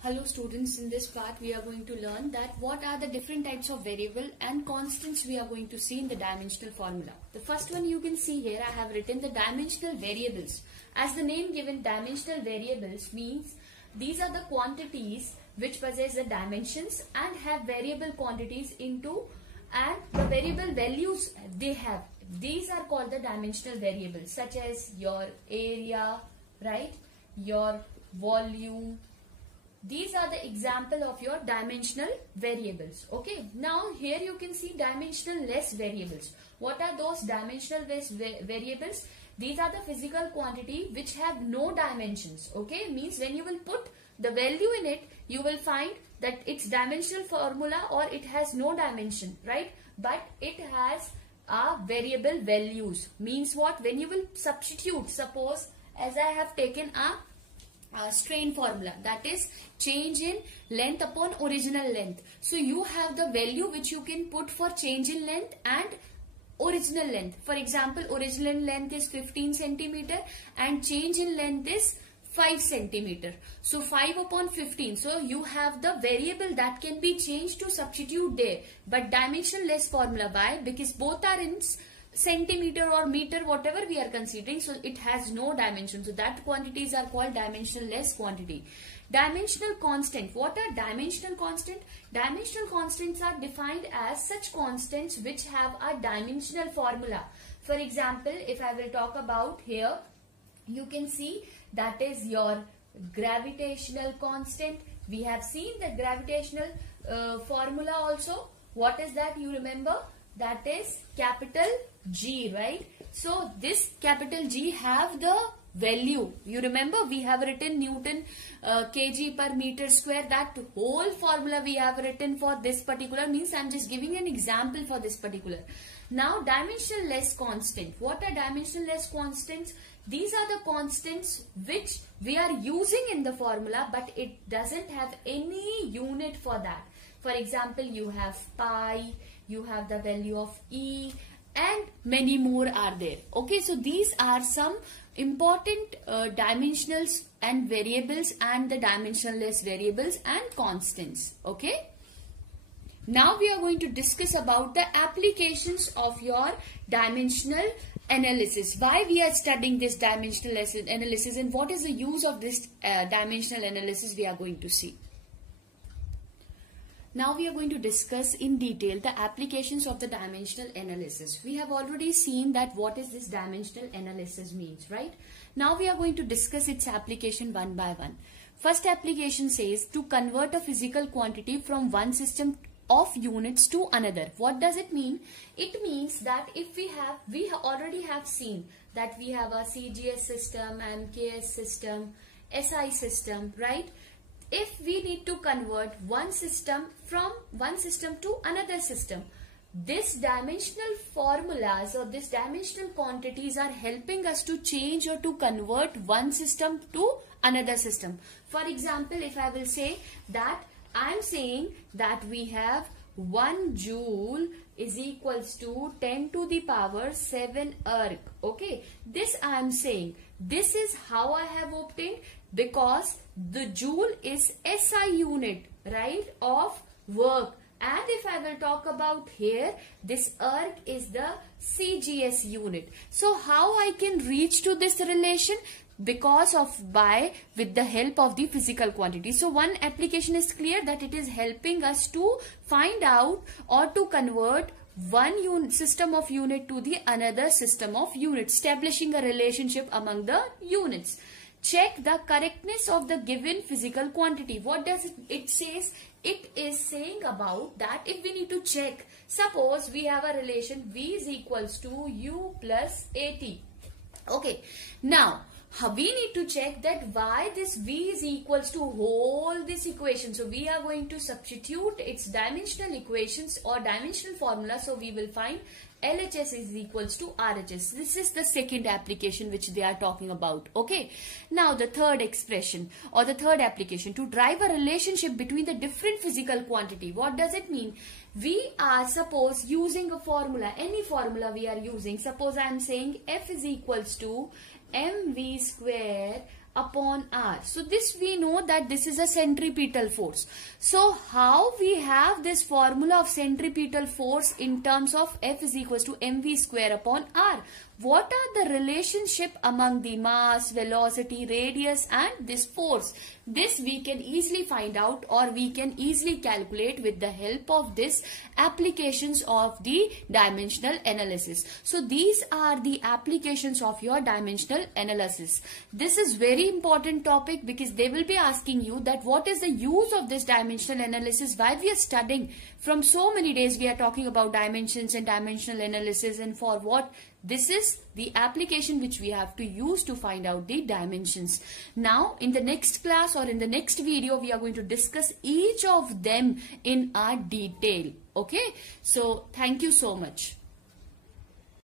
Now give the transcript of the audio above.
Hello students, in this part we are going to learn that what are the different types of variable and constants we are going to see in the dimensional formula. The first one you can see here, I have written the dimensional variables. As the name given, dimensional variables means these are the quantities which possess the dimensions and have variable quantities into and the variable values they have. These are called the dimensional variables, such as your area, right, your volume. These are the example of your dimensional variables. Okay, now here you can see dimensional less variables. What are those dimensional less variables? These are the physical quantity which have no dimensions. Okay, means when you will put the value in it, you will find that its dimensional formula or it has no dimension, right? But it has a variable values. Means what? When you will substitute, suppose as I have taken a strain formula, that is change in length upon original length. So you have the value which you can put for change in length and original length. For example, original length is 15 centimeter and change in length is 5 centimeter. So 5 upon 15. So you have the variable that can be changed to substitute there. But dimensionless formula, why? Because both are in centimeter or meter, whatever we are considering, so it has no dimension. So that quantities are called dimensionless quantity. Dimensional constant. What are dimensional constant? Dimensional constants are defined as such constants which have a dimensional formula. For example, if I will talk about here, you can see that is your gravitational constant. We have seen the gravitational formula also. What is that? You remember? That is capital G, right? So this capital G have the value. You remember we have written Newton kg per meter square. That whole formula we have written for this particular, means I am just giving an example for this particular. Now dimensionless constant. What are dimensionless constants? These are the constants which we are using in the formula, but it doesn't have any unit for that. For example, you have pi, you have the value of E, and many more are there. Okay, so these are some important dimensionals and variables and the dimensionless variables and constants. Okay. Now we are going to discuss about the applications of your dimensional analysis. Why we are studying this dimensional analysis and what is the use of this dimensional analysis we are going to see. Now we are going to discuss in detail the applications of the dimensional analysis. We have already seen that what is this dimensional analysis means, right? Now we are going to discuss its application one by one. First application says to convert a physical quantity from one system of units to another. What does it mean? It means that if we already have seen that we have a CGS system, MKS system, SI system, right? If we need to convert one system from one system to another system, this dimensional formulas or this dimensional quantities are helping us to change or to convert one system to another system. For example, if I will say that I am saying that we have 1 joule is equals to 10 to the power 7 erg. Okay, this I am saying. This is how I have obtained, because the joule is SI unit, right, of work. And if I will talk about here, this erg is the CGS unit. So how I can reach to this relation? Because of with the help of the physical quantity. So one application is clear, that it is helping us to find out or to convert one system of unit to the another system of units, establishing a relationship among the units. Check the correctness of the given physical quantity. What does it says? It is saying about that if we need to check, suppose we have a relation V is equals to U plus AT. Okay, now we need to check that why this V is equals to whole this equation. So we are going to substitute its dimensional equations or dimensional formula. So we will find LHS is equals to RHS. This is the second application which they are talking about. Okay. Now the third expression or the third application, to drive a relationship between the different physical quantity. What does it mean? We are suppose using a formula, any formula we are using. Suppose I am saying F is equals to mv square upon R. So this we know that this is a centripetal force. So how we have this formula of centripetal force in terms of F is equals to mv square upon R. What are the relationship among the mass, velocity, radius and this force? This we can easily find out, or we can easily calculate with the help of this applications of the dimensional analysis. So these are the applications of your dimensional analysis. This is very important topic because they will be asking you that what is the use of this dimensional analysis while we are studying. From so many days we are talking about dimensions and dimensional analysis, and for what? This is the application which we have to use to find out the dimensions. Now in the next class or in the next video we are going to discuss each of them in our detail. Okay, so thank you so much.